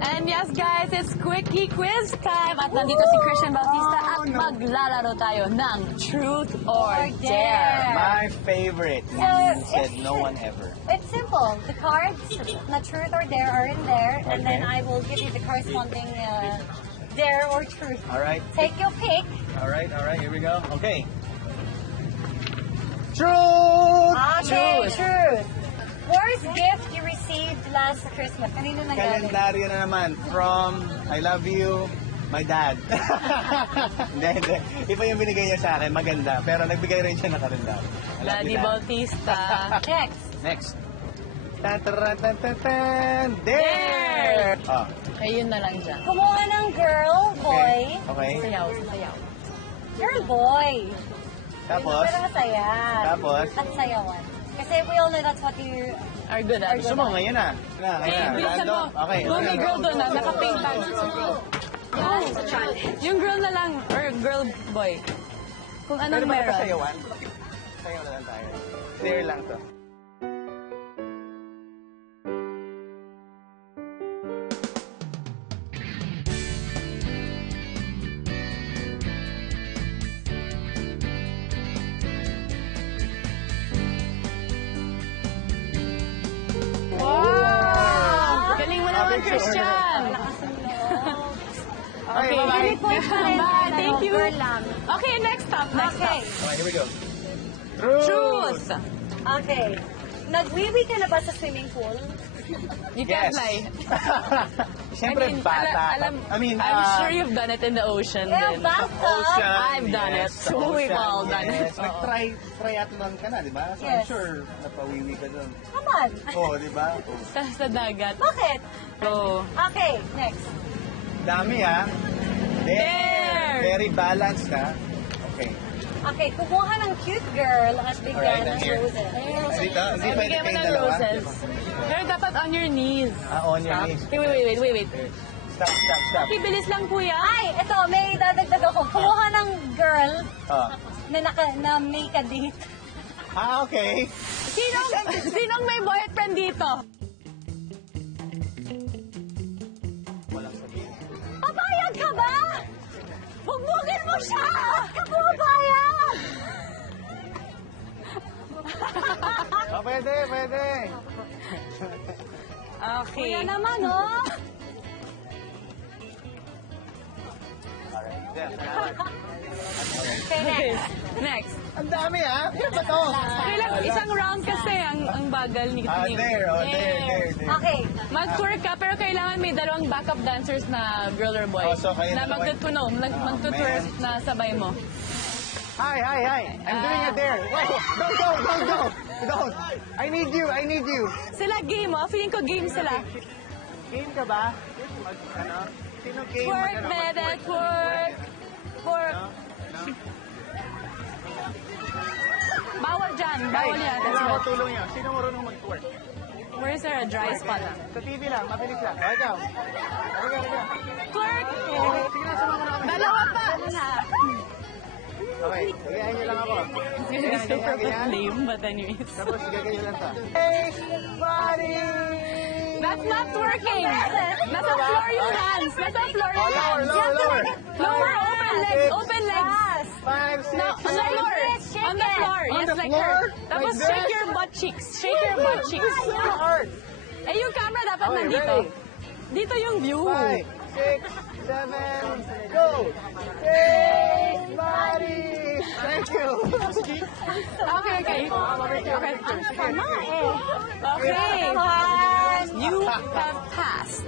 And yes guys, it's Quickie Quiz time! At nandito si Christian Bautista at maglalaro tayo ng Truth or Dare! My favorite. So, You said no one ever. It's simple. The cards, na truth or dare, are in there, and then I will give you the corresponding dare or truth. All right. Take your pick. All right, here we go. Okay. Truth! Okay, truth. Worst gift you received last Christmas? Kanino na galing? Kalendaryo na naman from I love you, my dad. Hindi. Iba yung binigay niya sa akin, maganda. Pero nagbigay rin siya ng kalendaryo. I love Lani you, Dad. Bautista. Next. Tan-taran-tan-tan-tan. Dare! Oh, Ayun na lang dyan. Kumuha ng girl, boy. okay. Sayaw, sayaw. Girl, boy. Tapos, Pero masaya. Tapos? At sayawan. Kasi we all know that's what you... Are good at. gusto mo ngayon na. Okay, bilisan mo. Okay. Go, may girl doon na, naka-pink bag. Yung girl na lang, or girl boy. Kung anong Pero meron. sayawan? Sayaw na lang tayo. Dare lang to. Wow! Galing mo naman, Christian! Okay, Okay, bye-bye. Bye, thank you. Girl lang. Okay, next stop, next Okay. stop. Okay, here we go. Truth! Okay. Nagwiwi ka na ba sa swimming pool? You can Yes. fly. Siyempre, bata. I'm sure you've done it in the ocean Yeah, din. bathtub. Ocean, I've done it. sa We've ocean, all done it. yes. Nag-try triathlon ka na, di ba? So I'm Yes. sure napawiwi ka doon. Come on. Oo, di ba? Oh. Sa dagat. Bakit? So, Okay, next. Dami ah. Dare! Very balanced ha. Okay. Okay, kumuha ng cute girl at bigyan Alright, ng I'm here. roses. Dito, hindi pwede bigyan mo kayo ng dalawa. roses. Pero dapat on your knees. On your knees. Wait. Stop. Okay, bilis lang kuya. Ay, ito, may dadagdag ako. Kumuha ng girl Oh. na may kadate. Okay. Sinong may boyfriend dito? Walang sabihin. Papayag ka ba? Bugbugin mo siya! Ka pumapayag! Oh, pwede. Okay. Kuya naman, oh! Alright. Yes. Okay, next. Next. Ang dami ah. Ano ba to? Kailang isang round kasi ang bagal ni There. Okay. Mag-twerk ka, pero kailangan may dalawang backup dancers na girl or boy. Oh, so kayo na dalawa. magtutwerk man. na sabay mo. Hi. I'm doing it there. Wait, don't go. Don't. I need you. Sila game, oh. Feeling ko game sila. Game ka ba? Sino game? Twerk, bebe, twerk. Twerk. Bawal dyan. Bawal yan. That's Sino good. tulong niyo? Sino marunong mag-twerk? Where is there a dry spot? Sa TV lang, mabilis lang. O, ikaw. Halika. Twerk! Sige na, sumama na kami. Dalawa pa! Okay, gayahin niyo lang ako. It's super Ganyan. lame, but anyways. Tapos gagayin lang ta. Hey, buddy! That's not working! Nasa floor yung hands! Nasa floor yung hands! Lower. Lower, open legs! 5, 6, No, on the floor! On the floor! On Yes, the like floor? her. Tapos Like shake this? your butt cheeks. Shake your butt cheeks. So hard. Eh, yung camera dapat Okay, nandito. ready? Dito yung view. 5, 6, 7, go! Hey, buddy! Thank you. Okay. Tama eh. Okay. Come on. You have passed.